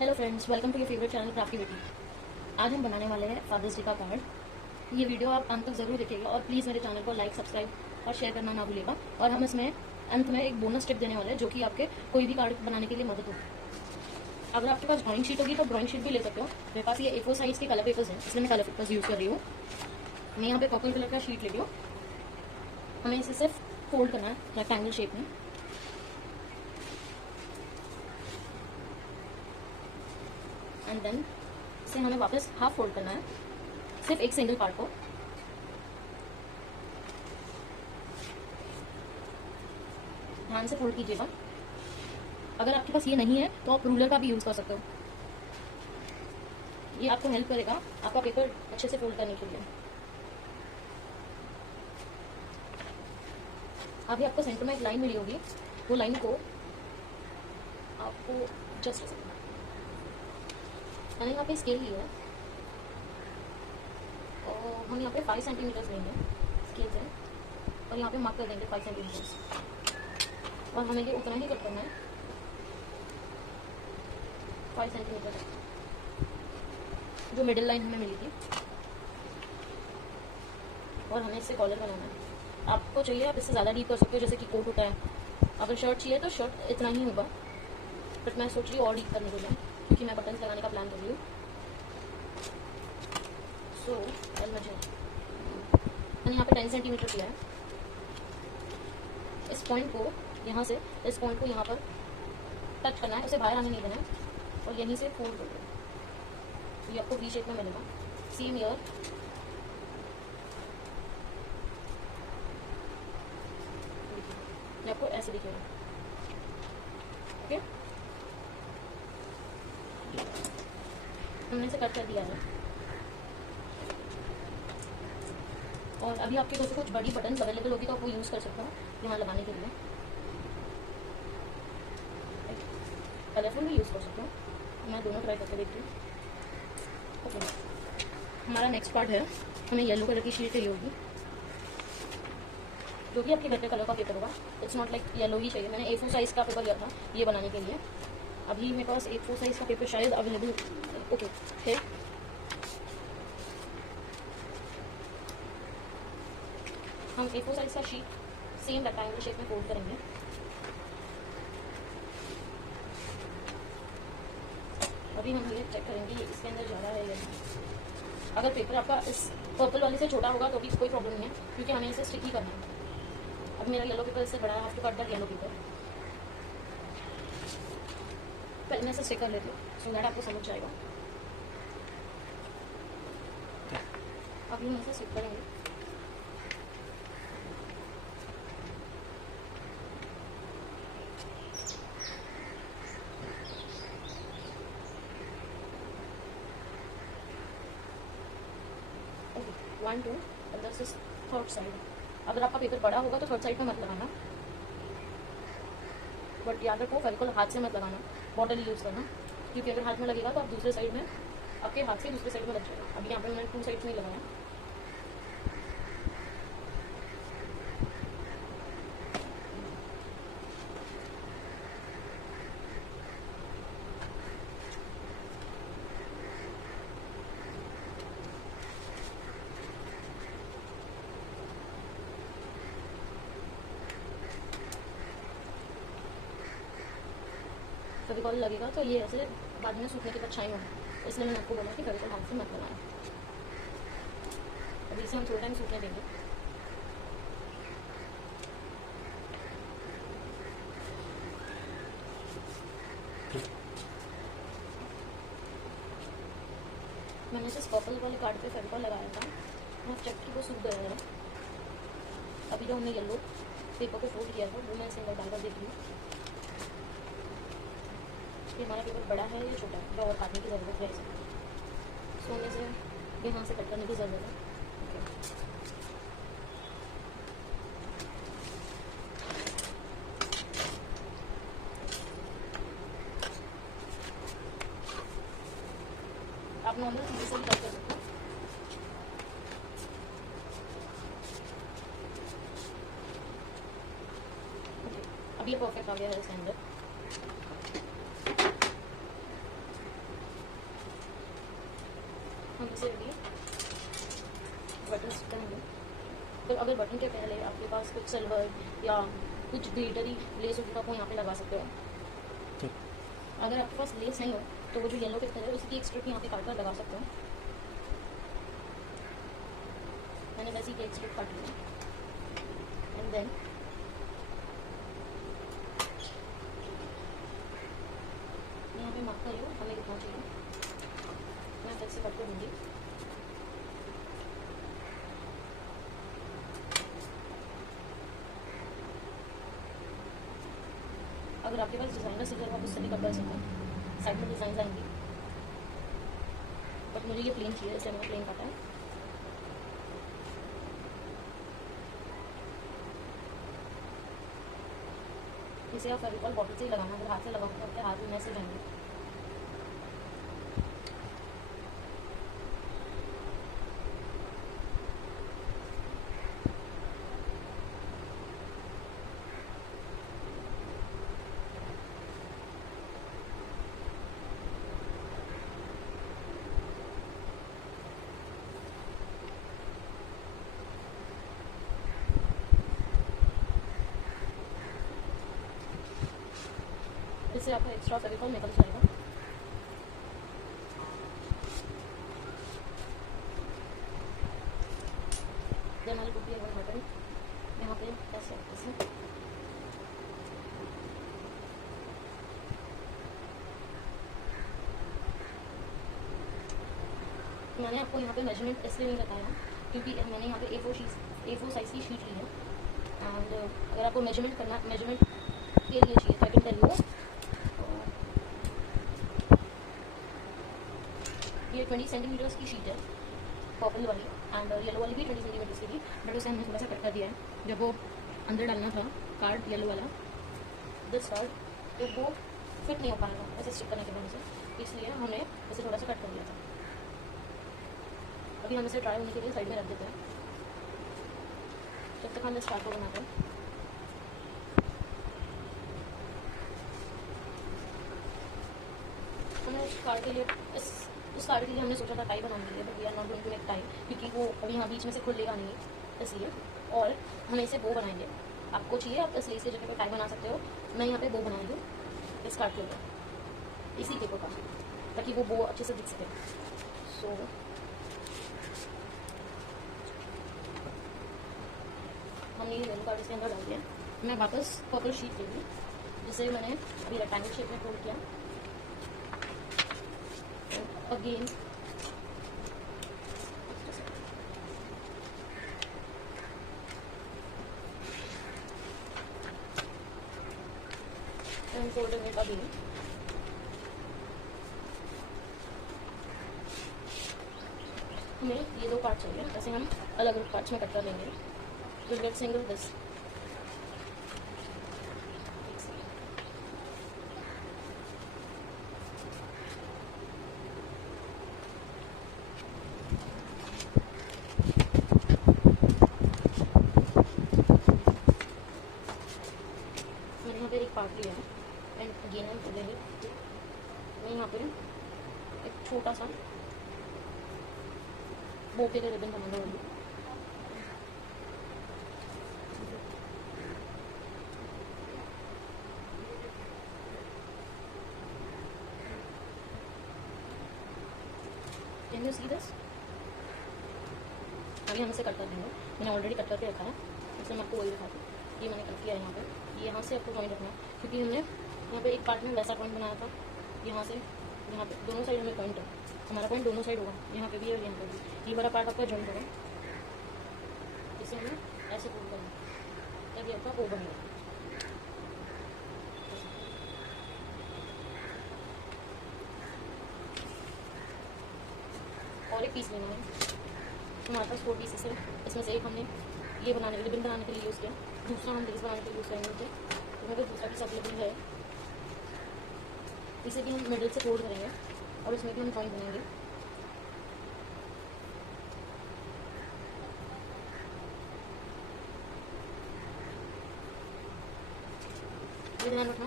Hello friends, welcome to your favourite channel crafty Beti. आज हम बनाने वाले हैं फादर्स डे का कार्ड। ये वीडियो आप अंत तक ज़रूर देखिएगा और प्लीज़ मेरे चैनल को लाइक, सब्सक्राइब और शेयर करना ना भूलिएगा। और हम इसमें अंत में एक बोनस टिप देने वाले हैं जो कि आपके कोई भी कार्ड बनाने के लिए मदद होगी। अगर आपके पास ड्राइंग शीट होगी तो ड्राइंग शीट भी ले सकते हो। मेरे पास ये A4 साइज़ के कलर पेपर्स हैं, इसलिए मैं कलर पेपर्स यूज़ कर रही हूँ। मैं यहाँ पे पर्पल कलर का शीट ले रही हूँ। हमें इसे सिर्फ फोल्ड करना है रेक्टेंगल शेप में। एंड देन इसे हमें वापस हाफ फोल्ड करना है, सिर्फ एक सिंगल पार्ट को। ध्यान से फोल्ड कीजिएगा। अगर आपके पास ये नहीं है तो आप रूलर का भी यूज़ कर सकते हो। ये आपको हेल्प करेगा आपका पेपर अच्छे से फोल्ड करने के लिए। अभी आपको सेंटर में एक लाइन मिली होगी, वो लाइन को आपको जस्ट मैंने यहाँ पे स्केल लिया है और हम यहाँ पे 5 सेंटीमीटर लेंगे स्केल से और यहाँ पे मार्क कर देंगे 5 सेंटीमीटर और हमें ये उतना ही कट करना है 5 सेंटीमीटर जो मिडिल लाइन हमें मिली थी। और हमें इससे कॉलर बनाना है। आपको चाहिए आप इससे ज़्यादा डीप कर सकते हो, जैसे कि कोट होता है। अगर शर्ट चाहिए तो शर्ट इतना ही होगा, बट मैं सोच रही हूँ और डीप करने के लिए, क्योंकि मैं बटन्स लगाने का प्लान कर रही हूँ। सो मैंने यहाँ पे 10 सेंटीमीटर किया है। इस पॉइंट को यहाँ से इस पॉइंट को यहाँ पर टच करना है, उसे बाहर आने नहीं देना है और यहीं से फोल्ड कर दो। तो ये आपको वी शेप में मिलेगा। सेम ईयर ये आपको ऐसे दिखेगा। ओके, हमने इसे कट कर दिया है। और अभी आपके पास कुछ बड़ी बटन अवेलेबल होगी तो आप वो यूज़ कर सकते हो यहाँ लगाने के लिए। कलरफुल भी यूज़ कर सकते हो, मैं दोनों ट्राई करके देखती हूँ। ओके, हमारा नेक्स्ट पार्ट है, हमें येलो कलर की शीट चाहिए होगी। जो भी आपके घर पे कलर का पेपर होगा, इट्स नॉट लाइक येलो ही चाहिए। मैंने A4 साइज़ का पेपर लिया था ये बनाने के लिए। अभी मेरे पास A4 साइज़ का पेपर शायद अवेलेबल ओके है। हम A4 साइज़ का शीट सेम रेक्टेंगल शेप में फोल्ड करेंगे। अभी हम ये चेक करेंगे ये इसके अंदर जा रहा है या नहीं। अगर पेपर आपका इस पर्पल वाले से छोटा होगा तो भी कोई प्रॉब्लम नहीं है, क्योंकि हमें इसे स्टिक ही करना है। अब मेरा येलो पेपर इससे बड़ा है, have to cut that yellow paper. पहले मैं इसे स्टिक कर लेती हूँ सो दैट आपको समझ जाएगा। अभी हम इसे स्टिक करेंगे। ओके, 1 2 अंदर से थर्ड साइड। अगर आपका पेपर बड़ा होगा तो थर्ड साइड में मत लगाना, बट याद रखो फेविकोल हाथ से मत लगाना, बॉटल यूज़ करना, क्योंकि अगर हाथ में लगेगा तो आप दूसरे साइड में आपके हाथ से दूसरे साइड में लग जाएगा। अभी यहाँ पे मैंने 2 साइड्स में लगाया। फेविकोल लगेगा तो ये ऐसे बाद में सूखने के बाद छाई होगा, इसलिए मैंने आपको बोला कि फेविकोल हाथ से मत लगाना। अभी इसे हम थोड़ा टाइम सूखने देंगे। मैंने इसे पर्पल वाले कार्ड पे फेविकोल लगाया था और चेक की वो सूख गया है। अभी जो हमने येलो पेपर को फोल्ड किया था वो मैं इसे डाल कर देखी हूँ कि हमारा पेपर बड़ा है या छोटा है, और काटने की ज़रूरत है इसे। सो हमें इसे यहाँ से कट करने की ज़रूरत है। आप नॉर्मल चीज़ें से भी कट कर सकते हो। ओके, अब ये परफेक्ट आ गया है इसके अंदर। हम इसे भी बटन करेंगे। तो अगर बटन के पहले आपके पास कुछ सिल्वर या कुछ ग्लिटरी लेस हो तो आप यहाँ पे लगा सकते हो। अगर आपके पास लेस नहीं हो तो वो जो येलो पिक्चर है उसकी एक स्ट्रिप यहाँ पे काट कर लगा सकते हो। मैंने वैसे ही एक स्ट्रिप काट ली एंड देन यहाँ पे मार्क करिए हमें कितना चाहिए, मैं फिर से कट कर दूँगी। अगर आपके पास डिज़ाइनर सीजर हो आप उससे भी कट कर सकते हैं, साइड में डिज़ाइन आएंगी, बट मुझे ये प्लेन चाहिए इसलिए मैंने प्लेन काटा है। इसे आप फेविकॉल बॉटल से ही लगाना, अगर हाथ से लगाओगे तो आपके हाथ में मैसेज आएंगे। इससे आपका एक्स्ट्रा फेविकॉल निकल जाएगा। देन हमारी टोपी है बटन यहाँ पे ऐसे ऐसे मैंने आपको यहाँ पे मेजरमेंट इसलिए नहीं बताया क्योंकि मैंने यहाँ पे A4 साइज़ की शीट ली है एंड अगर आपको मेजरमेंट के लिए चाहिए तो आई कैन टेल यू। ये 20 सेंटीमीटर्स की शीट है पर्पल वाली एंड येलो वाली भी 20 सेंटीमीटर्स की थी, बट उसे हमने थोड़ा सा कट कर दिया है। जब वो अंदर डालना था कार्ड येलो वाला दिस कार्ड तो वो फिट नहीं हो पाएगा ऐसे स्टिक करने की वजह से, इसलिए हमने उसे थोड़ा सा कट कर दिया था। अभी हम इसे ट्राई होने के लिए साइड में रख देते हैं जब तक हम इस कार्ड को बनाते हैं। हमने उस कार्ड के लिए उस कार्ड के लिए हमने सोचा था टाई बनाने के लिए, but we are not going to make tie क्योंकि वो अभी यहाँ बीच में से खुलेगा नहीं, इसलिए। और हम इसे बो बनाएंगे। आपको चाहिए आप इस लेस की जगह पे टाई बना सकते हो, मैं यहाँ पे बो बनाऊंगी इस कार्ड के ऊपर इसी पेपर का, ताकि वो बो अच्छे से दिख सके। सो हमने ये येलो कार्ड इसके अंदर डाल दिया। मैं वापस पर्पल शीट ले ली जिसे मैंने अभी रेक्टेंगल शेप में फोल्ड किया। Again and folding it again. हमें ये दो पार्ट चाहिए, ऐसे हम अलग अलग पार्ट्स में कट कर लेंगे। Will get single this. मैंने यहाँ पे एक पार्ट लिया है एंड अगेन हम खोलेंगे। मैं यहाँ पे एक छोटा सा बो के लिए रिबन बनाना होगी। Can you see this? अभी हम इसे कट कर देंगे। मैंने ऑलरेडी कट करके रखा है, इसलिए मैं आपको वही दिखाती हूँ। ये मैंने कट किया है यहाँ पे, ये यहाँ से आपको पॉइंट रखना है क्योंकि हमने यहाँ पे एक पार्ट में वैसा पॉइंट बनाया था। यहाँ से यहाँ पे दोनों साइड में पॉइंट है, हमारा पॉइंट दोनों साइड होगा, यहाँ पे भी और यहाँ पे भी। ये बड़ा पार्ट आपका जॉइंट होगा, इसे हमें ऐसे फोल्ड करना है तभी आपका वो बनेगा। और एक पीस लेना है, हमारे पास 4 पीसेस है, इसमें से एक हमने ये बनाने के लिए रिबन बनाने के लिए यूज़ किया, दूसरा हम लेस बनाने के लिए यूज़ करेंगे। तो हमें दूसरा पीस अवेलेबल है, इसे भी हम मिडिल से फोल्ड करेंगे और इसमें भी हम जॉइंट बनाएंगे। ये ध्यान रखना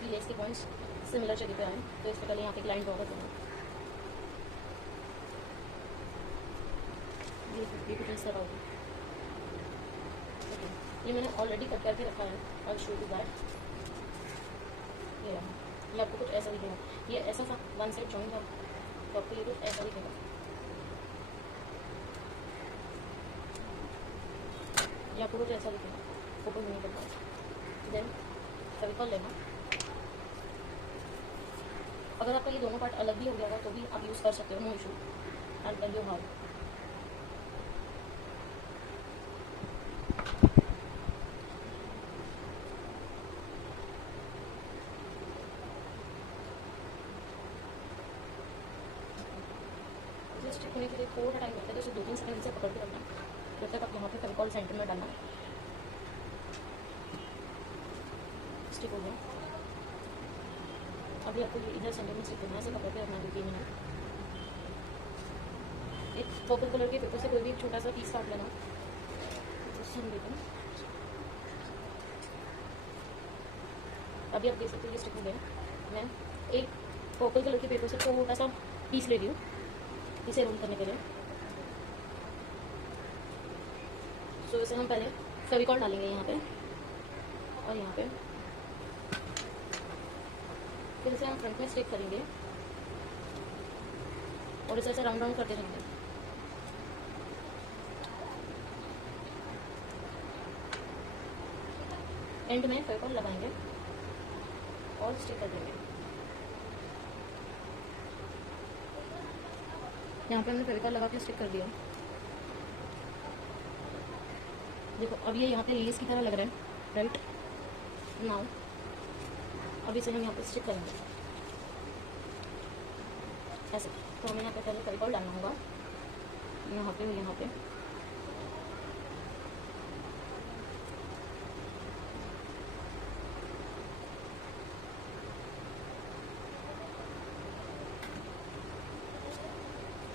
कि लेस के पॉइंट्स सिमिलर जगह पे आए, तो इससे पहले यहाँ पे एक लाइन ड्रॉ कर देंगे। ये कुछ इस तरह होगी। ओके, ये मैंने ऑलरेडी कट करके रखा है और शो टू दैट ये आपको कुछ ऐसा दिखेगा। ये ऐसा था वन साइड जॉइंट था, तो आपको ये कुछ ऐसा दिखेगा। ये आपको कुछ ऐसा दिखेगा, फोटो नहीं कर पाए। देन फेविकॉल लेना। अगर आपका ये दोनों पार्ट अलग भी हो गया तो भी आप यूज़ कर सकते हो, no issue. I tell you how. Stick होने के लिए थोड़ा टाइम लगता है, तो इसे 2-3 सेकंड से पकड़ के रखना जब तक आप यहाँ पे फेविकॉल सेंटर में डालना। स्टिक हो गया। अभी आपको इधर सेंटर में स्टिक करना है, इसे पकड़ के रखना 2-3 मिनट। एक पर्पल कलर के पेपर से कोई भी एक छोटा सा पीस काट लेना। अभी आप देख सकते हो ये स्टिक हो गया। मैं एक पर्पल कलर के पेपर से छोटा सा पीस ले रही हूँ इसे रोल करने के लिए। सो इसे हम पहले फेविकॉल डालेंगे यहाँ पे और यहाँ पे, फिर इसे हम फ्रंट में स्टिक करेंगे और इसे ऐसे राउंड राउंड करते रहेंगे। एंड में फेविकॉल लगाएंगे और स्टिक कर देंगे। यहाँ पे हमने फेविकॉल लगा के स्टिक कर दिया। देखो अब ये यहाँ पे लेस की तरह लग रहा है, राइट नाउ। अब इसे हम यहाँ पे स्टिक करेंगे ऐसे। तो हमें यहाँ पे पहले फेविकॉल डालना होगा, यहाँ पे और यहाँ पे।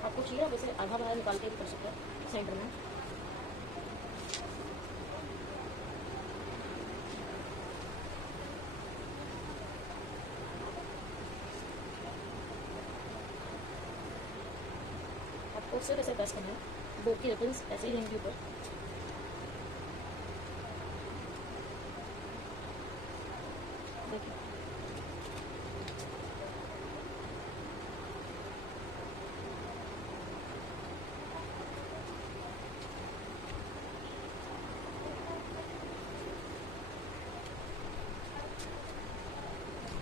आपको चाहिए आप इसे आधा बाहर निकाल के भी कर सकते हैं सेंटर में। आपको सिर्फ ऐसे प्रेस करना है, बोर्ड की रिबन्स ऐसे ही रहेंगी ऊपर। देखिए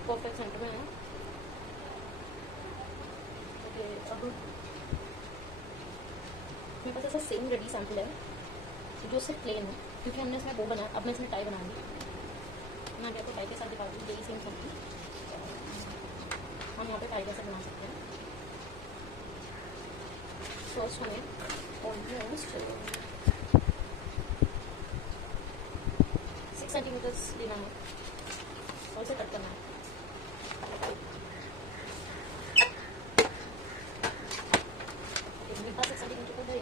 परफेक्ट सेंटर में है। ओके, अब मेरे पास ऐसा सेम रेडी सैंपल है जो सिर्फ प्लेन है, क्योंकि हमने इसमें वो बनाया। अब मैं इसमें टाई बनाऊंगी। मैं आपको टाई के साथ दिखा दूँ, यही सेम सैंपल हम यहाँ पे टाई कैसे बना सकते हैं। फर्स्ट हमें ऑलमोस्ट 6 सेंटीमीटर्स लेना है और इसे कट करना है। मेरे पास 6 सेंटीमीटर का है।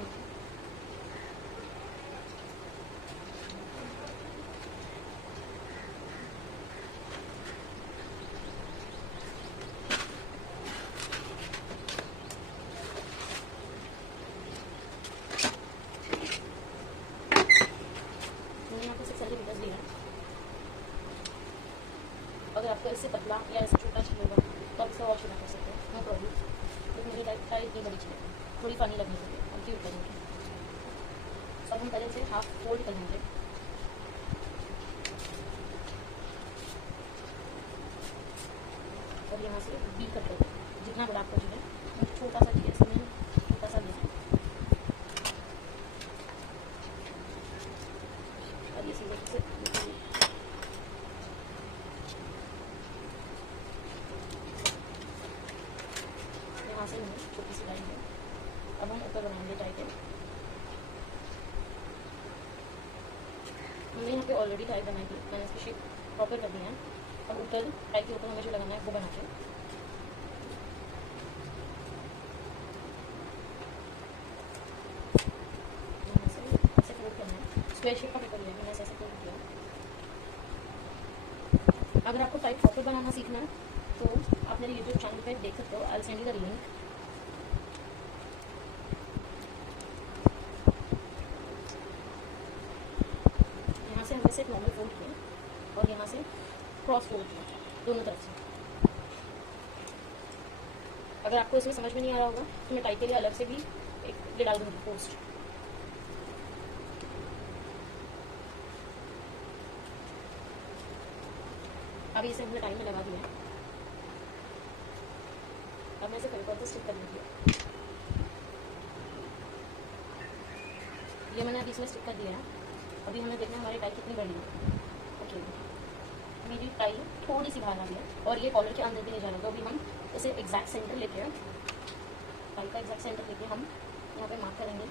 अगर आपको इससे पतला या इससे छोटा चाहिए होगा तो आप इसका और छोटा कर सकते हैं, नो प्रॉब्लम। तो मेरी टाइप इतनी बड़ी चाहिए, थोड़ी फनी लगनी चाहिए, हम क्यों करेंगे। सब हम पहले इसे हाफ फोल्ड कर लेंगे। और यहाँ से बी कर देंगे, जितना बड़ा आपको चाहिए। छोटा सा चाहिए, इसमें छोटा सा लें और ये सीधे यहाँ से नहीं, छोटी सी लाइन है। अब हम ऊपर बनाएंगे टाई के। हमने यहाँ पे ऑलरेडी टाई बनाई थी, मैंने इसकी शेप प्रॉपर कर दी है। अब ऊपर टाई के ऊपर हमें जो लगाना है वो बना के यहाँ से ऐसे फोल्ड करना है। स्क्वायर शेप का पेपर लिया, मैंने ऐसे फोल्ड किया। अगर आपको टाई प्रॉपर बनाना सीखना है तो आप मेरे यूट्यूब चैनल पे देख सकते हो, I will send you the link. से एक नॉर्मल फोल्ड किया और यहाँ से क्रॉस फोल्ड किया दोनों तरफ से। अगर आपको इसमें समझ में नहीं आ रहा होगा तो मैं टाई के लिए अलग से भी एक डाल दूँगी पोस्ट। अभी इसे हमने टाई में लगा दिया है। अब मैं इसे फेविकॉल से स्टिक कर दूँगी। ये मैंने अभी इसमें स्टिक कर दिया है। अभी हमें देखना है हमारी टाई कितनी बड़ी है। ओके, मेरी टाई थोड़ी सी बाहर आ गई है और ये कॉलर के अंदर भी नहीं जाना। तो अभी हम इसे एग्जैक्ट सेंटर लेके टाई का एग्जैक्ट सेंटर लेके हम यहाँ पे मार्क करेंगे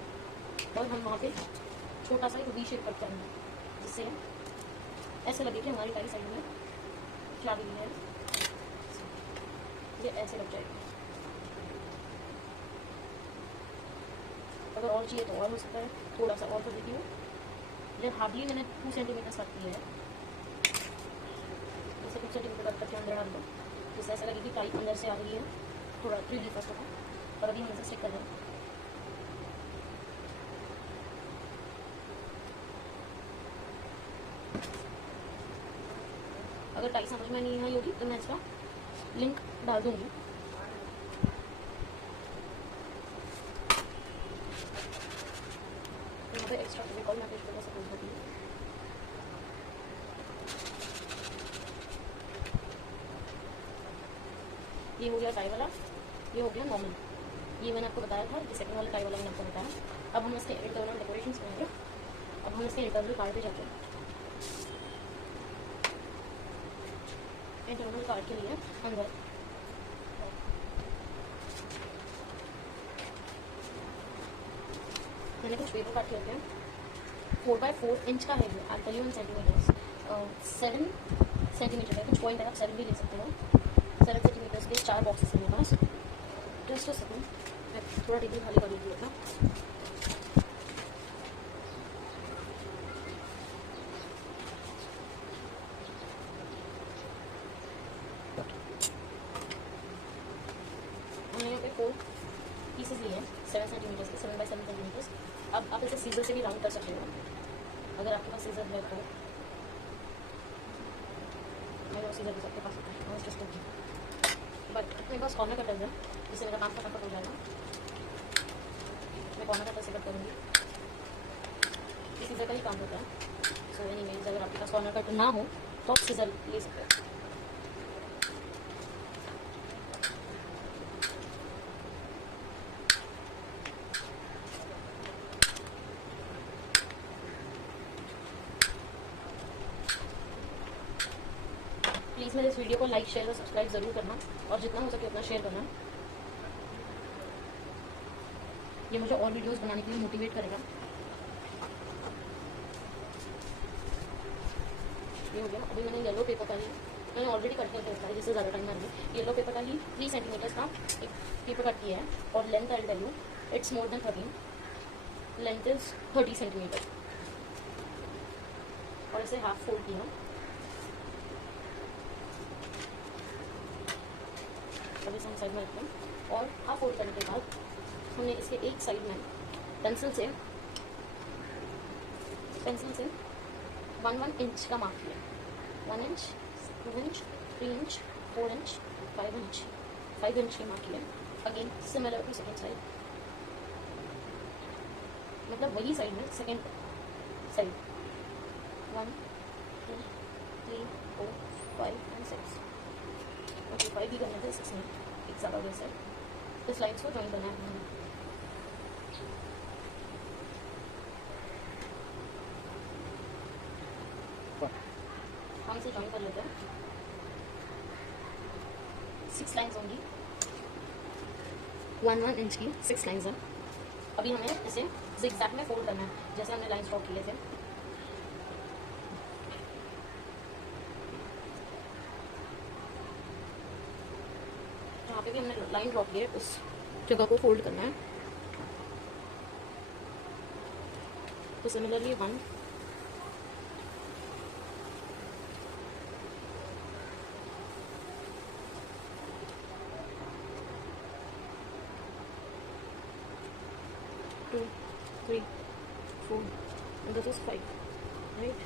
और हम वहाँ पे छोटा सा एक वी शेप कट करेंगे, जिससे ऐसे लगे कि हमारी टाई साइड में चला गई है। ये ऐसे लग जाएगी। अगर और चाहिए तो और हो सकता है, थोड़ा सा और कर देती हूँ। जब हार्डली मैंने 2 सेंटीमीटर कट किया है, जैसे 2 सेंटीमीटर कट करके अंदर डाल दो, जिससे ऐसा लगे कि टाई अंदर से आ रही है, थोड़ा 3D फर्स्ट होगा। और अभी हम इसे स्टिक कर रहे हैं। अगर टाई समझ में नहीं आई होगी तो मैं इसका लिंक डाल दूँगी। यहाँ पे एक्स्ट्रा फेविकॉल मैं पेस्ट करके सपोज करती हूँ। ये हो गया टाई वाला, ये हो गया नॉर्मल। ये मैंने आपको बताया था, सेकंड वाला टाई वाला मैंने आपको बताया। अब हम इसके इंटरनल डेकोरेशन करेंगे। अब हम इसके इंटरनल कार्ड पे जाते हैं। इंटरनल कार्ड के लिए अंदर मैंने कुछ पेपर काट के रखे हैं। 4x4 इंच का है ये, आप 31 सेंटीमीटर 7 सेंटीमीटर है। कुछ पॉइंट है, आप 7 भी ले सकते हो। 7 सेंटीमीटर के 4 बॉक्सेस हैं मेरे पास। जस्ट अ सेकंड, मैं थोड़ा टेबल खाली कर लूँगी अपना। हमने यहाँ पे 4 पीसेस लिए हैं 7 सेंटीमीटर के, 7 बाई 7 सेंटीमीटर। अब आप इसे सीजर से भी राउंड कर सकते हो अगर आपके पास सीजर है तो। मेरे सीजर भी सबके पास होता है, जस्ट बट मेरे पास कॉर्नर कटर है, जिससे मेरा काम फटाफट हो जाएगा। मैं कॉर्नर कटर से कट करूँगी, सीजर का ही काम होता है। सो एनीवेज, अगर आपके पास कॉर्नर कटर ना हो तो आप सीजर ले सकते हो। प्लीज़ मेरे इस वीडियो को लाइक, शेयर और सब्सक्राइब ज़रूर करना, और जितना हो सके उतना शेयर करना। ये मुझे और वीडियोस बनाने के लिए मोटिवेट करेगा। ये हो गया। अभी मैंने येलो पेपर का ही, मैंने ऑलरेडी कट करके रखा है जिससे ज़्यादा टाइम लगे। येलो पेपर का ही 3 सेंटीमीटर का एक पेपर कट किया है और length I tell you it's more than 13, length is 30 centimetre. और इसे हाफ फोल्ड किया। अभी हम साइड में रखते हैं और हाफ फोल्ड करने के बाद हमने इसके एक साइड में पेंसिल से 1 इंच का मार्क किया। 1 inch, 2 inch, 3 inch, 4 inch, 5 inch, 5 inch के मार्क किया। Again similar to second side, मतलब वही साइड में सेकेंड साइड 1, 2, 3, 4, 5 and 6। ओके, 5 भी करना था, 6 में एक ज़्यादा वैसे इस लाइन्स को ज्वाइन करना है। हम इसे ज्वाइन कर लेते हैं। 6 लाइन्स होंगी, 1 इंच की 6 लाइन्स हैं। अभी हमें इसे ज़िगज़ैग में फोल्ड करना है, जैसे हमने लाइन्स ड्रॉ किए थे। यहाँ पे भी हमने लाइन ड्रॉ की है, उस जगह को फोल्ड करना है। तो similarly 1, 2, 3, 4 and this is 5, right?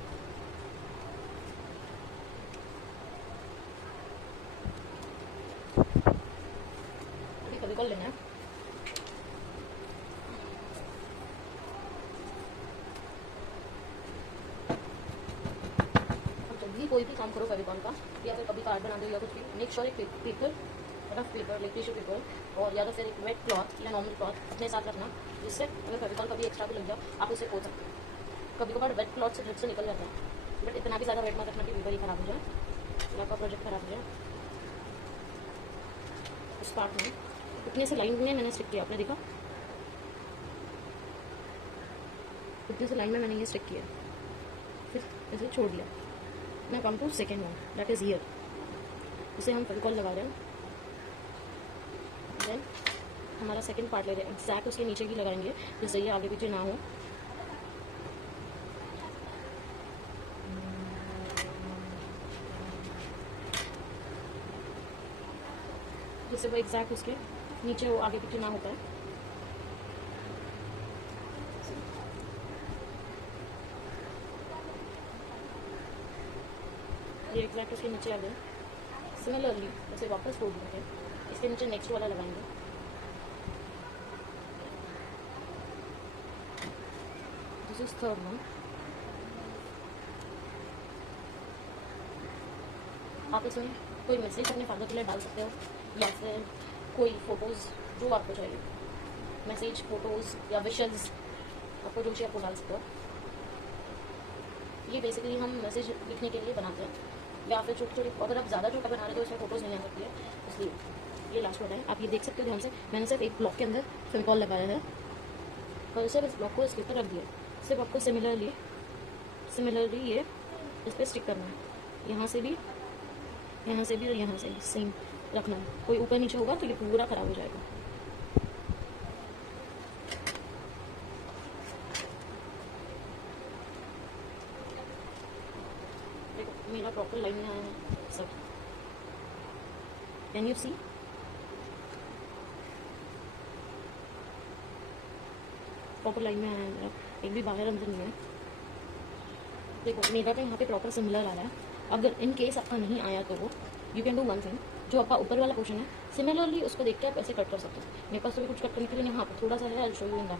Fevicol लेना है। जब भी कोई भी काम करो फेविकॉल का, या फिर कभी कार्ड बना दो या कुछ भी, मेक श्योर एक paper, rough paper like tissue paper, और या तो फिर एक वेट क्लॉथ या नॉर्मल क्लॉथ अपने साथ रखना, जिससे अगर फेविकॉल कभी एक्स्ट्रा भी लग जाए आप उसे खोल सकते हो। कभी कभार वेट क्लॉथ से ड्रिप से निकल जाता है, बट इतना भी ज़्यादा वेट मत रखना कि पेपर ही खराब हो जाए, या आपका प्रोजेक्ट खराब हो जाए। उस पार्ट में इतने से लाइन में मैंने स्टिक किया, आपने देखा इतने से लाइन में मैंने ये स्टिक किया, फिर इसे छोड़ दिया। मैं come to second one, that is here. इसे हम फेविकॉल लगा रहे हैं, देन हमारा सेकेंड पार्ट ले रहे हैं, एग्जैक्ट उसके नीचे ही लगाएंगे जिससे ये आगे पीछे ना हो। जिससे वो एग्जैक्ट उसके नीचे वो आगे पीछे ना होता है। ये एग्जैक्ट उसके नीचे आ गए। सिमिलरली इसे वापस फोल्ड करके इसके नीचे नेक्स्ट वाला लगाएंगे। This is third one. आप इसमें कोई मैसेज अपने फादर के लिए डाल सकते हो, या फिर कोई फोटोज़ जो आपको चाहिए, मैसेज, फोटोज़ या विशेज़, आपको जो चाहिए आपको डाल सकते हो। ये बेसिकली हम मैसेज लिखने के लिए बनाते हैं, या फिर छोटे छोटे, अगर आप ज़्यादा छोटा बना रहे हो तो इसमें फोटोज़ नहीं आ सकती है, इसलिए ये लास्ट वाला है। आप ये देख सकते हो ध्यान से, मैंने सिर्फ एक ब्लॉक के अंदर फेविकॉल लगाया है और सिर्फ इस ब्लॉक को इसके ऊपर रख दिया। सिर्फ आपको सिमिलरली ये इस पर स्टिक करना है, यहाँ से भी और यहाँ से भी सेम रखना है। कोई ऊपर नीचे होगा तो ये पूरा ख़राब हो जाएगा। देखो मेरा प्रॉपर लाइन में आया है सब, can you see? Proper line में आया है मेरा, एक भी बाहर अंदर नहीं है। देखो मेरा तो यहाँ पे प्रॉपर सिमिलर आ रहा है। अगर इन केस आपका नहीं आया तो you can do one thing, जो आपका ऊपर वाला पोर्शन है सिमिलरली उसको देख के आप ऐसे कट कर सकते हो। मेरे पास तो भी कुछ कट करने के लिए यहाँ पर थोड़ा सा है, I show you in that.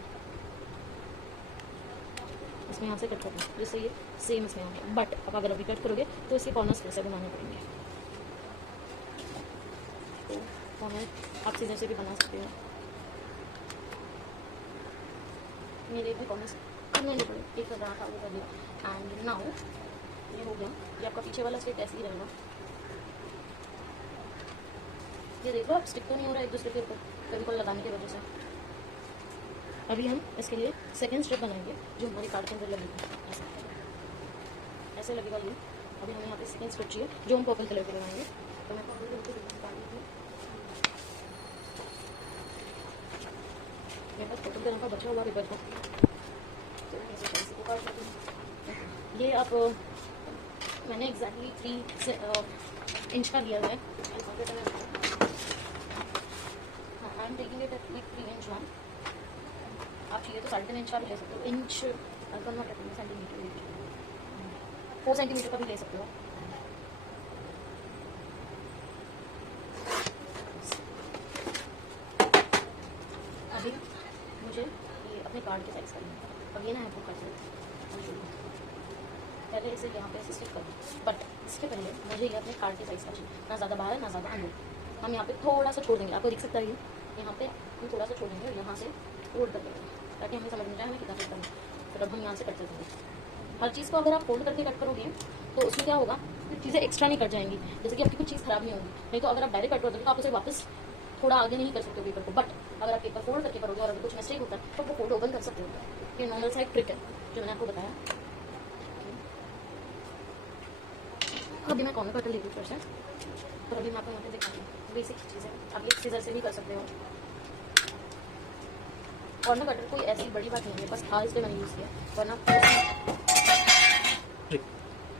इसमें यहाँ से कट कर दो जिससे ये सेम इसमें आ गया। बट अब अगर अभी कट करोगे तो इसके कॉर्नर्स फिर से बनाने पड़ेंगे। तो कॉर्नर आप सीधे से भी बना सकते हो, मेरे भी कॉर्नर्स करने नहीं पड़े, एक बना था वो कर दिया। एंड नाउ ये हो गया। ये आपका पीछे वाला स्टिक ऐसे ही रहेगा। ये देखो आप स्टिक तो नहीं हो रहा है एक दूसरे के ऊपर फेविकॉल लगाने की वजह से। अभी हम इसके लिए सेकेंड स्ट्रिप बनाएंगे जो हमारी कार्ड के अंदर लगेगी, ऐसे लगेगा ये। अभी हमें यहाँ पे सेकेंड स्ट्रिप चाहिए जो हम पर्पल कलर के लगाएंगे। तो मैं पर्पल कलर के मेरे पास पर्पल कलर का बचा हुआ पेपर को, तो ऐसे को काट लेते हैं। ये आप मैंने एग्जैक्टली 3 इंच का लिया है। I am taking it at 3 inch one. आप चाहिए तो 3.5 इंच का भी ले सकते हो। इंच सेंटीमीटर, 4 सेंटीमीटर का भी ले सकते हो। अभी मुझे ये अपने कार्ड के साइज करना है। अब ये ना आपको कर पहले इसे यहाँ पे स्टिक कर दूँ, बट इसके पहले मुझे ये अपने कार्ड के साइज का चाहिए, ना ज़्यादा बाहर ना ज़्यादा अंदर। हम यहाँ पे थोड़ा सा छोड़ देंगे, आपको दिख सकता है ये यहाँ पे हम थोड़ा सा छोड़ देंगे और यहाँ से फोल्ड कर देंगे ताकि हमें समझ में जाए हमें कितना कट करना है। फिर अब हम यहाँ से कट कर देंगे। हर चीज़ को अगर आप फोल्ड करके कट करोगे तो उसमें क्या होगा, चीज़ें एक्स्ट्रा नहीं कट जाएंगी, जैसे कि आपकी कुछ चीज़ खराब नहीं होगी। नहीं तो अगर आप डायरेक्ट कट कर दोगे तो आप उसे वापस थोड़ा आगे नहीं कर सकते हो पेपर को। बट अगर आप पेपर फोल्ड करके करोगे और अगर कुछ मिस्टेक होता है तो वो फोल्ड ओपन कर सकते हो। ये नॉर्मल सा एक ट्रिक है जो मैंने आपको बताया। अभी मैं कॉर्नर कटर ले रही हूँ फिर से, तो अभी मैं आपको यहाँ पे दिखाती हूँ बेसिक चीज़ें। आप ये सीजर से भी कर सकते हो। कॉर्नर कटर कोई ऐसी बड़ी बात नहीं है, बस था इसलिए मैंने यूज़ किया, वरना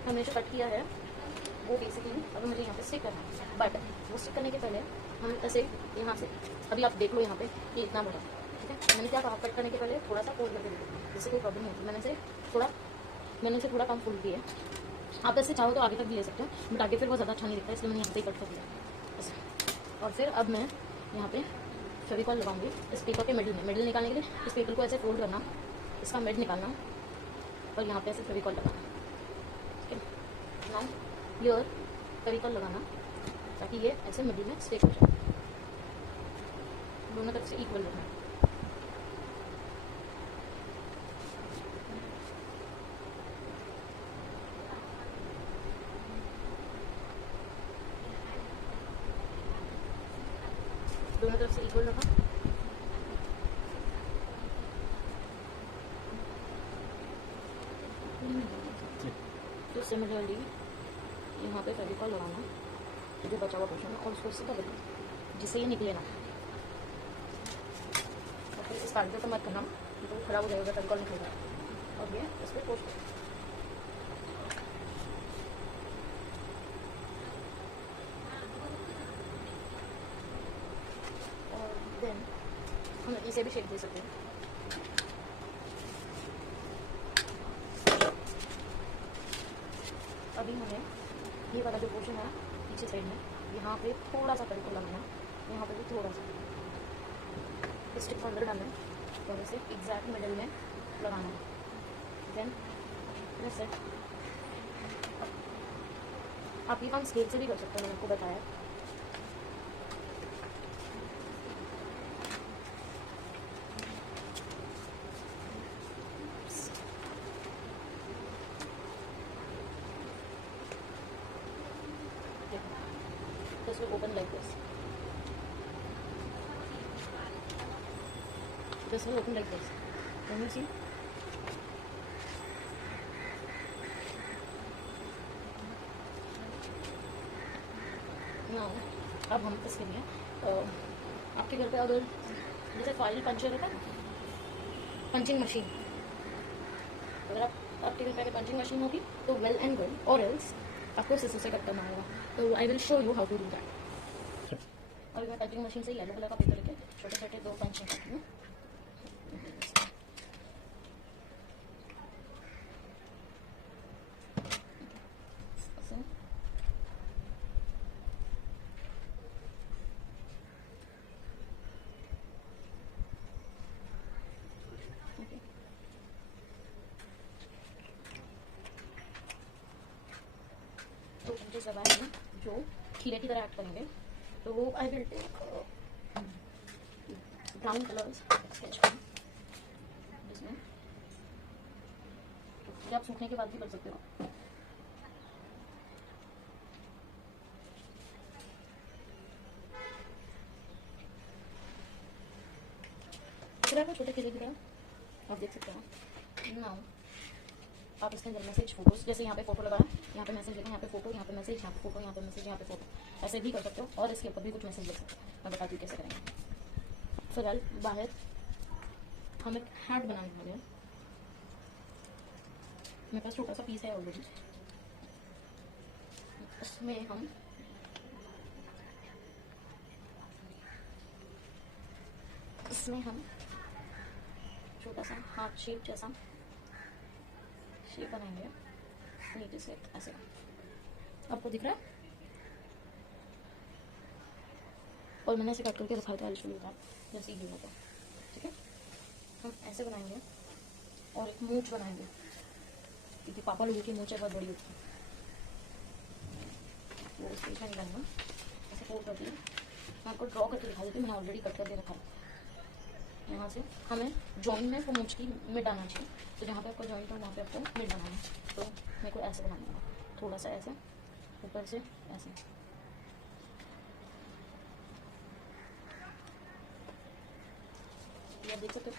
हमने जो कट किया है वो बेसिकली अभी मुझे यहाँ पे स्टिक करना है। बट वो स्टिक करने के पहले हम ऐसे यहाँ से, अभी आप देख लो यहाँ पे ये इतना बड़ा, ठीक है। मैंने क्या कहा, कट करने के पहले थोड़ा सा फोल्ड करके देखो, जिससे कोई प्रॉब्लम नहीं होती। मैंने इसे थोड़ा कम फोल्ड किया है। आप ऐसे चाहो तो आगे तक भी ले सकते हो, बट आगे फिर बहुत ज़्यादा अच्छा नहीं दिखता, इसलिए मैंने यहाँ पे कट कर दिया ऐसे। और फिर अब मैं यहाँ पे फेविकॉल लगाऊंगी इस पेपर के मिडिल निकालने के लिए इस पेपर को ऐसे फोल्ड करना, इसका मिड निकालना और यहाँ पे ऐसे फेविकॉल लगाना। ठीक है, नाउ हियर फेविकॉल लगाना ताकि ये ऐसे मिडिल में स्टिक हो जाए, दोनों तरफ से इक्वल रखना। दोनों तरफ से इक्वल रखा। तो सिमिलरली यहाँ पे फेविकॉल लगाना जो बचा हुआ पोर्शन है और उसको इससे कवर करना जिससे ये निकले ना। और फिर इस कागज को मत करना तो खराब हो जाएगा, फेविकॉल निकलेगा। और ये इस पर पोस्ट और देन हम इसे भी शेप दे सकते हैं। अभी हमें ये वाला जो पोर्शन है पीछे साइड में यहाँ पे थोड़ा सा फेविकॉल लगाना, यहाँ पे भी थोड़ा सा स्टिक अंदर डालना और इसे एग्जैक्ट मिडल में लगाना है। Then press it. आप ये काम स्केल से भी कर सकते हैं, मैंने आपको बताया। This will open like this. This will open like this. Can you see? Now, अब हम इसके लिए आपके घर पे अगर जैसे फाइल पंचर होता है, पंचिंग मशीन, अगर आपके घर पे अगर पंचिंग मशीन होगी तो वेल एंड गुड, और एल्स आपको सिसर से कट करना होगा। तो I will show you how to do that. और मैं पंचिंग मशीन से येलो कलर का पेपर लेके छोटे छोटे 2 पंचिंग करती हूँ। तो पंचेस लगाए हैं जो खीरे की तरह एक्ट करेंगे। तो वो I will take brown colour sketch pen, जिसमें तो आप सूखने के बाद भी कर सकते हो। छोटे खीरे की तरह आप देख सकते हो। नाउ आप इसके अंदर मैसेज फोटोज, जैसे यहाँ पे फोटो लगा है, यहाँ पे मैसेज लिखा, यहाँ पे फोटो, यहाँ पे मैसेज, यहाँ पे फोटो, यहाँ पे मैसेज, यहाँ पे फोटो, ऐसे भी कर सकते हो। और इसके ऊपर भी कुछ मैसेज लिख सकते हो, मैं बताती हूँ कैसे करेंगे। फिलहाल बाहर हम एक हैट बनाने वाले हैं। मेरे पास छोटा सा पीस है ऑलरेडी, उसमें हम छोटा सा हार्ट शेप जैसा शेप बनाएंगे नीचे से ऐसे। आपको दिख रहा है? और मैंने ऐसे कट करके रखा था शुरू का, जैसे ये होगा। ठीक है, हम ऐसे बनाएंगे और एक मूंछ बनाएंगे, क्योंकि पापा लोगों की मूंछें बहुत बड़ी होती है। वो इस पेज में निकालना, ऐसे फोल्ड कर दिया। मैं आपको ड्रॉ करके दिखा देती हूँ, मैंने ऑलरेडी कट करके रखा है। यहाँ से हमें जॉइंट में वो मूंछ की मिड आना चाहिए। तो जहाँ पे आपको जॉइंट हो वहाँ पे आपको मिड बनाना है। तो मेरे को ऐसे बनाना है, थोड़ा सा ऐसे, ऊपर से ऐसे। ये देख सकते हो।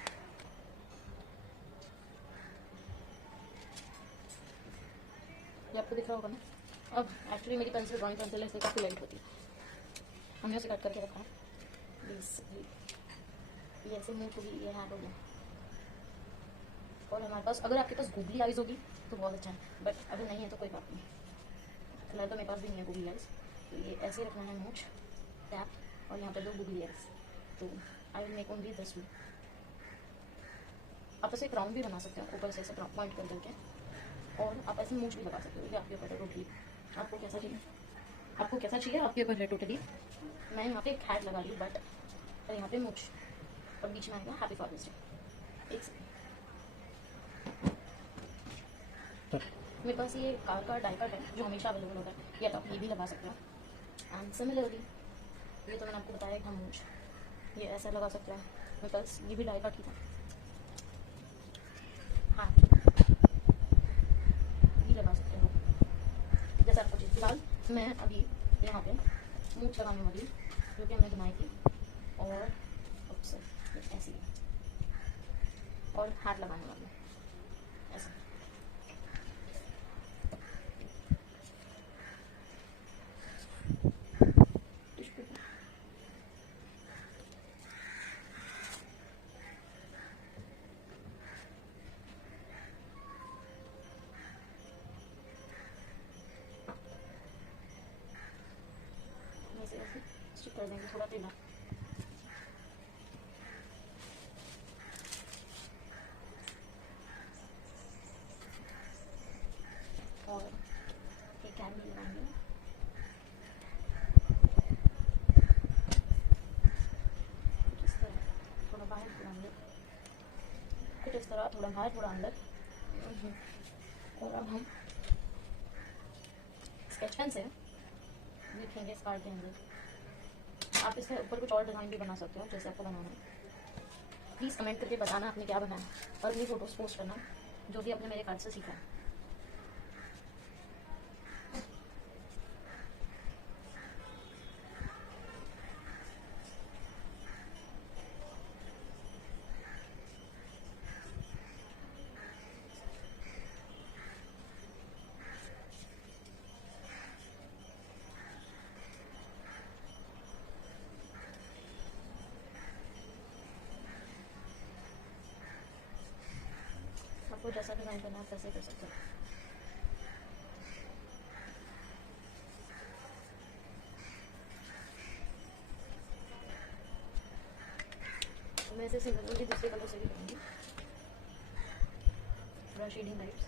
ये आपको दिख रहा होगा ना। अब एक्चुअली मेरी पेंसिल ड्राइंग पेंसिल ऐसे काफ़ी लाइट होती है, हमने उसे कट करके रखा है। ये ऐसे मूव होगी, ये हैंड हो गया। और हमारे पास, अगर आपके पास गूगली आइज होगी तो बहुत अच्छा है, बट अगर नहीं है तो कोई बात नहीं। फिलहाल तो मेरे पास भी नहीं है गूगली आइज। तो ये ऐसे रखना है मूछ, टैप, और यहाँ पे 2 गूगली आइज। तो I will make only this one. आप ऐसे एक राउंड भी बना सकते हो, ऊपर से ऐसे पॉइंट कर करके, और आप ऐसे मूछ भी लगा सकते हो। ये आपके ऊपर है टोटली, आपको कैसा चाहिए, आपके ऊपर है टोटली। मैं यहाँ पे एक हैट लगा रही हूँ, बट और यहाँ पे मूछ और बीच में आएगा हैप्पी फादर्स डे। एक सेकंड, मेरे पास ये कार का डाई कट है जो हमेशा अवेलेबल होता है, या तो आप ये भी लगा सकते हो। एंड सिमिलरली ये तो मैंने आपको बताया था मूछ, ये ऐसा लगा सकते हैं। मेरे पास ये भी डाई कट ही था। हाँ ये लगा सकते हो जैसे आपको चाहिए। फिलहाल मैं अभी यहाँ पे मूछ लगाने वाली जो कि हमने बनाई थी, और ऐसी और हाथ लगाने वाली ऐसे। ऐसे स्टिक कर देंगे थोड़ा ढीला। और एक कैंडल लगाएंगे, इस तरह थोड़ा बाहर थोड़ा अंदर, कुछ इस तरह थोड़ा बाहर थोड़ा अंदर। और अब हम स्केच पेन से लिखेंगे इस कार्ड के अंदर। आप इसके ऊपर कुछ और डिज़ाइन भी बना सकते हो जैसे आपको बनाना है। प्लीज़ कमेंट करके बताना आपने क्या बनाया और अपनी फ़ोटोज़ पोस्ट करना जो भी आपने मेरे कार्ड से सीखा है। आपको जैसा डिज़ाइन करना है वैसे कर सकते हो। तो मैं इसे सिमिलरली दूसरे कलर से भी करूँगी, थोड़ा शेडिंग टाइप्स।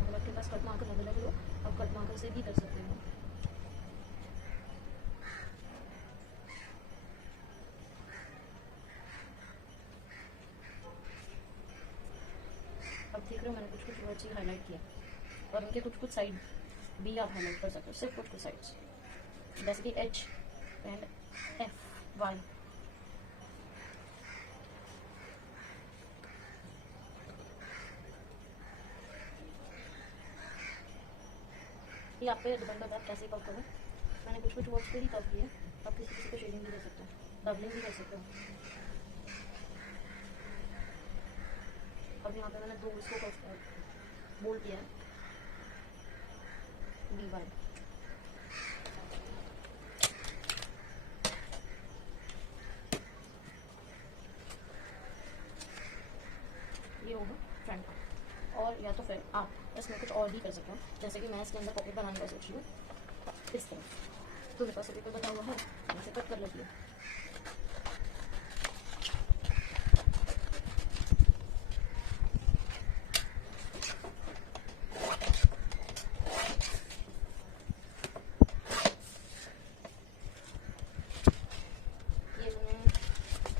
अगर आपके पास कट मार्कर अवेलेबल हो आप कट मार्कर से भी कर सकते हो। अब देख रहे हो मैंने कुछ कुछ वर्ड्स ही हाईलाइट किया, और उनके कुछ कुछ साइड भी आप हाईलाइट कर सकते हो, सिर्फ कुछ कुछ साइड्स, जैसे कि एच एंड एफ वाई। ये आप पे डिपेंड करता है कैसे कव करो। मैंने कुछ कुछ वर्ड्स पे ही कव किए, आप किसी किसी को शेडिंग भी कर सकते हो, डबलिंग भी कर सकते हो। अब यहाँ पे मैंने दो इसको बोल्ड किया है, डी वाई। ये होगा फ्रंट का। और या तो फिर आप इसमें कुछ और भी कर सकते हो, जैसे कि मैं इसके अंदर पॉकेट बनाने का सोच रही हूँ इस तरह। तो मेरे पास पेपर बता हुआ है, मैं इसे कट कर लेती हूँ। ये मैंने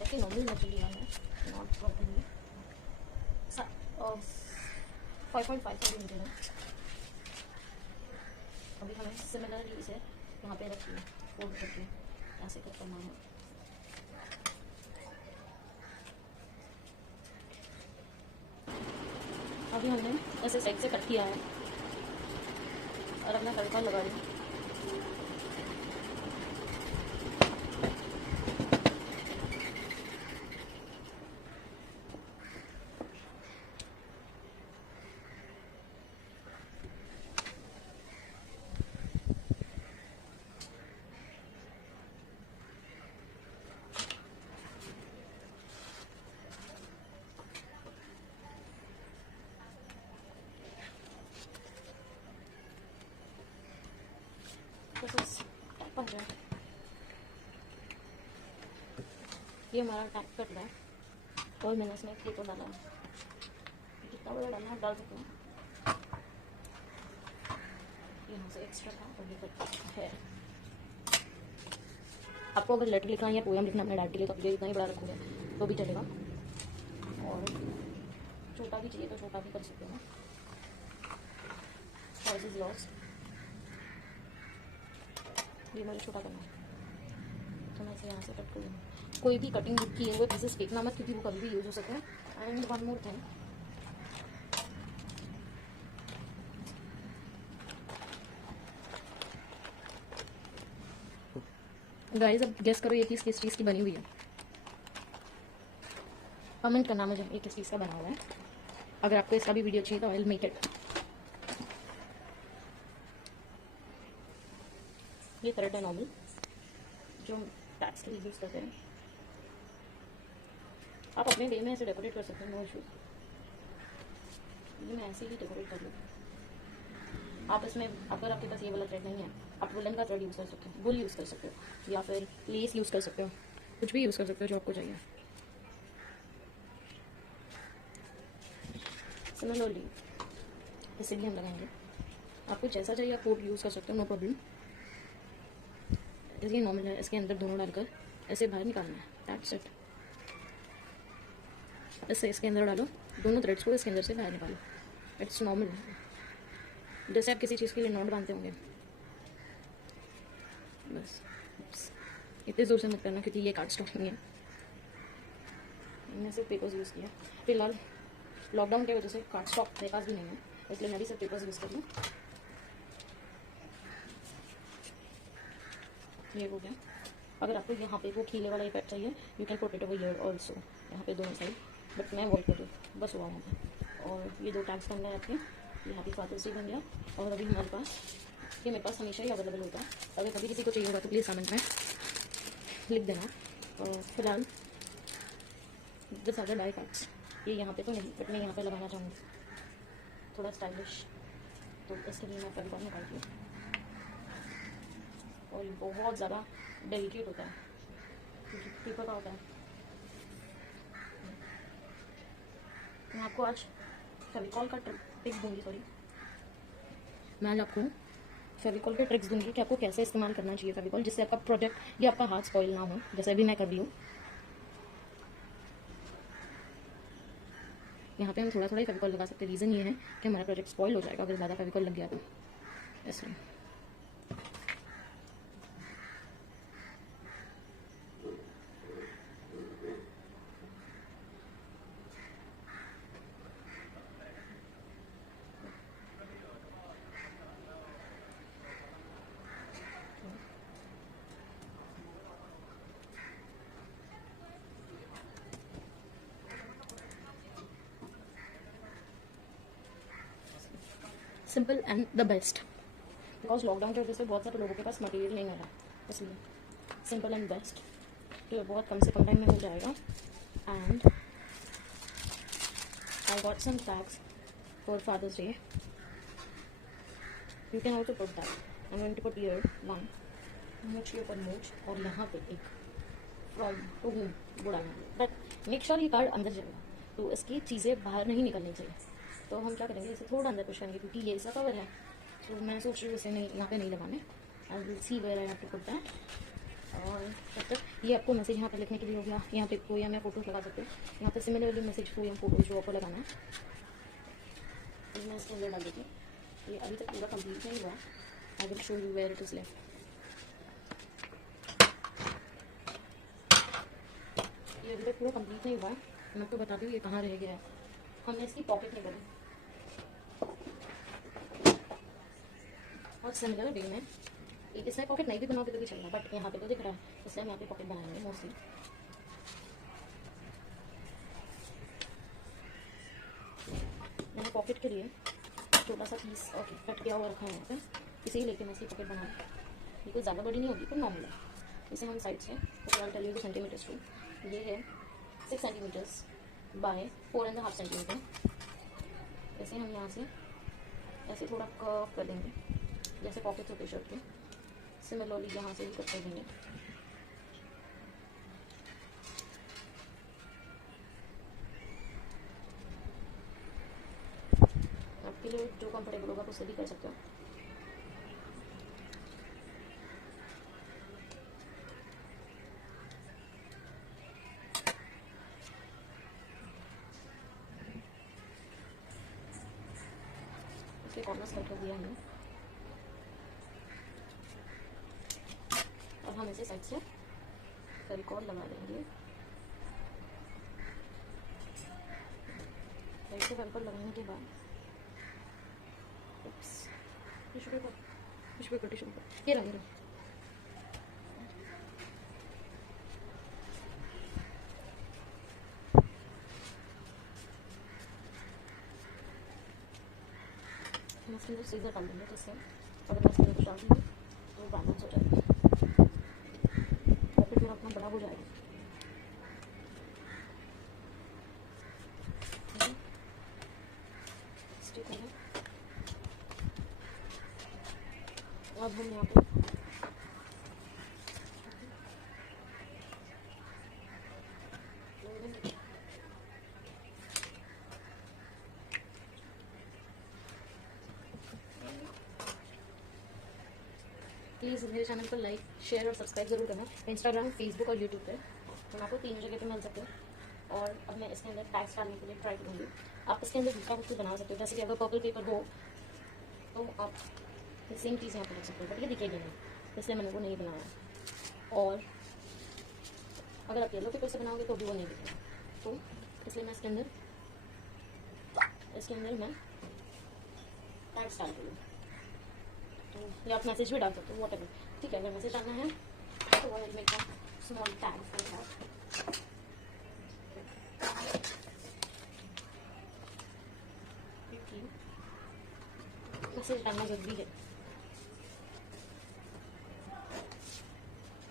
ऐसे नॉर्मल मटेरियल है, नॉट प्रॉपर्ली 5.5 सेंटीमीटर है। अभी हमें सिमिलरली इसे यहाँ पे रखिए, फोल्ड करके ऐसे कट करना है। अभी हमने ऐसे साइड से कट किया है और अपना तड़का लगा लिया। बन रहा है, ये हमारा टैप कट रहा है और मैंने इसमें पेपर डाला है, जितना बड़ा डालना है डाल सकते हैं। यहाँ से एक्स्ट्रा था और ये कट आपको अगर लेटर लिखना है या पोएम लिखना अपने डैड के लिए तो आप ये इतना ही बड़ा रखोगे तो भी चलेगा, और छोटा भी चाहिए तो छोटा भी कर सकते हो। हाउस इज लॉस्ट, ये मुझे छोटा करना है तो मैं इसे यहाँ से कट कर दूँगी। कोई भी कटिंग बुक किए हुए पीसेस फेंकना मत, क्योंकि वो कभी भी यूज हो सकते हैं। And one more thing, guys अब गेस करो ये पीस किस चीज़ की बनी हुई है। कमेंट करना मुझे ये किस चीज़ का बना हुआ है। अगर आपको इसका भी वीडियो चाहिए तो आई विल मेक इट। ये थ्रेड है नॉर्मल जो टैक्स के लिए यूज़ करते हैं। आप अपने वे में ऐसे डेकोरेट कर सकते हैं, नो इशूज़। ये मैं ऐसे ही डेकोरेट कर लूँ। आप इसमें अगर आपके पास ये वाला थ्रेड नहीं है, आप वुलन का थ्रेड यूज़ कर सकते हो, वुल यूज़ कर सकते हो, या फिर लेस यूज़ कर सकते हो, कुछ भी यूज़ कर सकते हो जो आपको चाहिए। सिमिलरली इसे भी हम लगाएंगे। आपको जैसा चाहिए आप कोट यूज़ कर सकते हो, नो प्रॉब्लम। ये नॉर्मल है, इसके अंदर दोनों डालकर ऐसे बाहर निकालना है, दैट्स इट। इससे इसके अंदर डालो, दोनों थ्रेड्स को इसके अंदर से बाहर निकालो, इट्स नॉर्मल। जैसे आप किसी चीज़ के लिए नॉट बांधते होंगे, बस इतने ज़ोर से मत करना क्योंकि ये कार्ड स्टॉक नहीं है। मैंने सिर्फ पेपर्स यूज़ किया। फिलहाल लॉकडाउन की वजह से कार्ड स्टॉक मेरे पास भी नहीं है, इसलिए मैं भी सिर्फ पेपर्स यूज़ कर रही हूँ। ये हो गया। अगर आपको यहाँ पे वो खीले वाला इफेक्ट चाहिए, you can put it over here also, यहाँ पे दोनों साइड, बट मैं अवॉइड कर दूँ, बस हुआ वहाँ पे। और ये दो टैग्स बन गए आपके, ये हैप्पी फादर्स डे बन गया। और अभी हमारे पास ये मेरे पास हमेशा ही अवेलेबल होता है, अगर कभी किसी को चाहिए होगा तो प्लीज़ कमेंट में लिख देना। और फिलहाल this are the die cards. ये यहाँ पे तो नहीं, बट मैं यहाँ पे लगाना चाहूँगी थोड़ा स्टाइलिश, तो इसके लिए मैं फेविकॉल निकालती हूँ। और ये बहुत ज़्यादा डेलिकेट होता है क्योंकि पेपर का होता है। मैं आपको आज फेविकॉल का ट्रिक्स दूँगी, मैं आज आपको फेविकॉल के ट्रिक्स दूँगी कि आपको कैसे इस्तेमाल करना चाहिए फेविकॉल, जिससे आपका प्रोडक्ट या आपका हाथ स्पॉइल ना हो, जैसे अभी मैं कर रही हूँ। यहाँ पे हम थोड़ा थोड़ा ही फेविकॉल लगा सकते हैं। रीज़न ये है कि हमारा प्रोडक्ट स्पॉइल हो जाएगा अगर ज़्यादा फेविकॉल लग गया तो, इसलिए। Simple and the best, because lockdown की वजह से बहुत सारे लोगों के पास मटेरियल नहीं मिला, इसलिए सिंपल एंड बेस्ट, तो बहुत कम से कम टाइम में हो जाएगा। And I got some tags for father's day, you can also put that. I am going to put here one, मूछ के ऊपर मूछ, और यहाँ पे एक फ्रॉम टू होम वो डालना, बट मेक श्योर ये कार्ड अंदर जाएगा, तो इसकी चीज़ें बाहर नहीं निकलनी चाहिए। तो हम क्या करेंगे, इसे थोड़ा अंदर पुश करेंगे क्योंकि ये इसका कवर है, तो मैं सोच रही हूँ इसे नहीं, यहाँ पे नहीं लगाने। I will see where I have to put that. और तब तक ये आपको मैसेज यहाँ पर लिखने के लिए हो गया, यहाँ पे पोएम या फोटोज लगा सकते हो, यहाँ पे सिमिलरली मैसेज पोएम फोटोज जो आपको लगाना है, तो मैं इसके अंदर डाल देती हूँ। ये अभी तक पूरा कंप्लीट नहीं हुआ, I will show you where it is left. ये अभी तक पूरा कंप्लीट नहीं हुआ है, मैं आपको बताती हूँ ये कहाँ रह गया है। हमने इसकी पॉकेट नहीं करी, और सिमिलर वे में इसमें पॉकेट नहीं भी बनाओगे तो भी चलेगा, बट यहाँ पे तो दिख रहा है, इसलिए हम यहाँ पे पॉकेट बनाएंगे मोस्टली। मैंने पॉकेट के लिए छोटा सा पीस ओके कट किया हुआ रखा है यहाँ पे, इसे ही लेके मैं इसकी पॉकेट बना रही। बिल्कुल ज़्यादा बड़ी नहीं होगी पर नॉर्मल है। इसे हम साइड से टेल सेंटीमीटर्स टू, ये है 6 सेंटीमीटर्स बाय 4.5 सेंटीमीटर। ऐसे हम यहाँ से ऐसे थोड़ा कर्व कर देंगे जैसे पॉकेट्स होते शर्ट के, सिमिलरली यहाँ से भी कट कर देंगे। आपके लिए जो कंफर्टेबल होगा उससे भी कर सकते हो। इसके कॉर्नर्स कट कर दिया हमने। अब हम इसे साइड से फेविकॉल लगा देंगे। साइड से फेविकॉल लगाने के बाद टिश्यू पेपर ये रंग हम इसके अंदर सीजर डाल देंगे, जिससे अगर मैं इसके अंदर डाल दूँगी तो बैलेंस हो जाएगा और फिर मेरा अपना बड़ा हो जाएगा। स्टिक हो गया। अब हम यहाँ पे प्लीज़ मेरे चैनल पर लाइक, शेयर और सब्सक्राइब जरूर करना। इंस्टाग्राम, फेसबुक और यूट्यूब पे तो आपको तीनों जगह पे मिल सकते हो। और अब मैं इसके अंदर टैग्स डालने के लिए ट्राई करूँगी। आप इसके अंदर दूसरा कुछ बना सकते हो, जैसे कि अगर पर्पल पेपर हो तो आप सेम चीज़ यहाँ पर रख सकते हो, बट ये दिखेगी नहीं, इसलिए मैंने वो नहीं बनाया। और अगर आप येलो पेपर से बनाओगे तो भी वो नहीं दिखेगा, तो इसलिए मैं इसके अंदर मैं टैग्स डाल दूँगी। तो या आप मैसेज भी डाल सकते हो, वॉट एवर, ठीक है। अगर मैसेज डालना है तो I will make a small tag for that. Message डालना जरूरी है,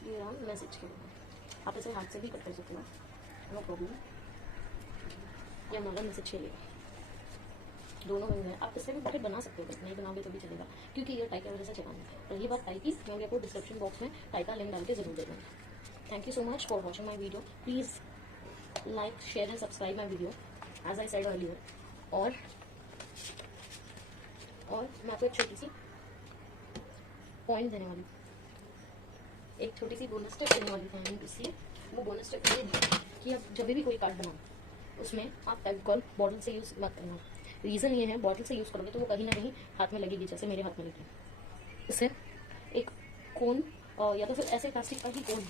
ये रहा मैसेज के लिए। आप इसे हाथ से भी कट कर सकते हो, नो प्रॉब्लम। ये हमारा मैसेज है, दोनों में है। आप इससे भी फिर बना सकते हो, नहीं बनाओगे तो भी चलेगा, क्योंकि ये टाई की वजह से चलाना। रही बात टाई की, मैं आपको डिस्क्रिप्शन बॉक्स में टाई का लिंक डाल के जरूर दे दूँगी। Thank you so much for watching my video. Please like, share and subscribe my video as I said earlier. और मैं आपको एक छोटी सी पॉइंट देने वाली, एक छोटी सी बोनस टिप देने वाली थी, इसलिए वो बोनस टिप ये कि आप जब भी कोई कार्ड बनाओ उसमें आप फेविकॉल बॉटल से यूज़ मत करना। रीज़न ये है, बॉटल से यूज़ करोगे तो वो कहीं ना कहीं हाथ में लगेगी, जैसे मेरे हाथ में लगी। इससे एक कोन या तो फिर ऐसे प्लास्टिक का ही कोन,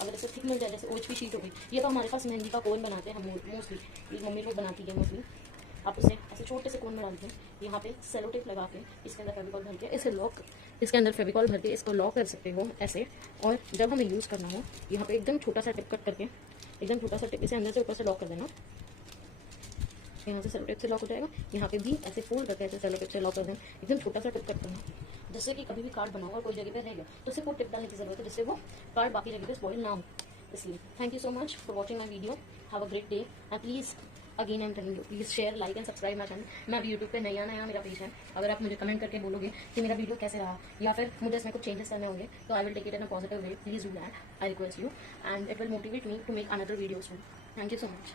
अगर इसे थिक मिल जाए, जैसे OHP शीट हो गई, ये तो हमारे पास मेहंदी का कोन बनाते हैं हम मोस्टली, मम्मी लोग बनाती है मोस्टली। आप उसे ऐसे छोटे से कोन में डाल के यहाँ पे सेलो टेप लगा के इसके अंदर फेविकॉल भर के इसे लॉक, इसके अंदर फेविकॉल भर के इसको लॉक कर सकते हो ऐसे। और जब हमें यूज़ करना हो, यहाँ पे एकदम छोटा सा टिप कट करके, एकदम छोटा सा टिप इसे अंदर से ऊपर से लॉक कर देना। यहाँ से सेलो टेप से लॉक हो जाएगा, यहाँ पे भी ऐसे फोल्ड करके ऐसे सेलो टेप से लॉक कर देना, एकदम छोटा सा टिप कट करना, जिससे कि कभी भी कार्ड बनाओ और कोई जगह पे रह गया तो सिर्फ वो टिप डालने की जरूरत है, जिससे वो कार्ड बाकी जगह पे स्पॉइल ना हो। इसलिए thank you so much for watching my video. Have a great day and please again I am telling you, please share, like and subscribe my channel. मैं अभी यूट्यूब पे नया मेरा पेज है। अगर आप मुझे कमेंट करके बोलोगे कि मेरा वीडियो कैसे रहा, या फिर मुझे इसमें कुछ चेंजेस करने होंगे, तो I will take it in a positive way. Please do that, I request you, and it will motivate me to make another videos. Thank you so much.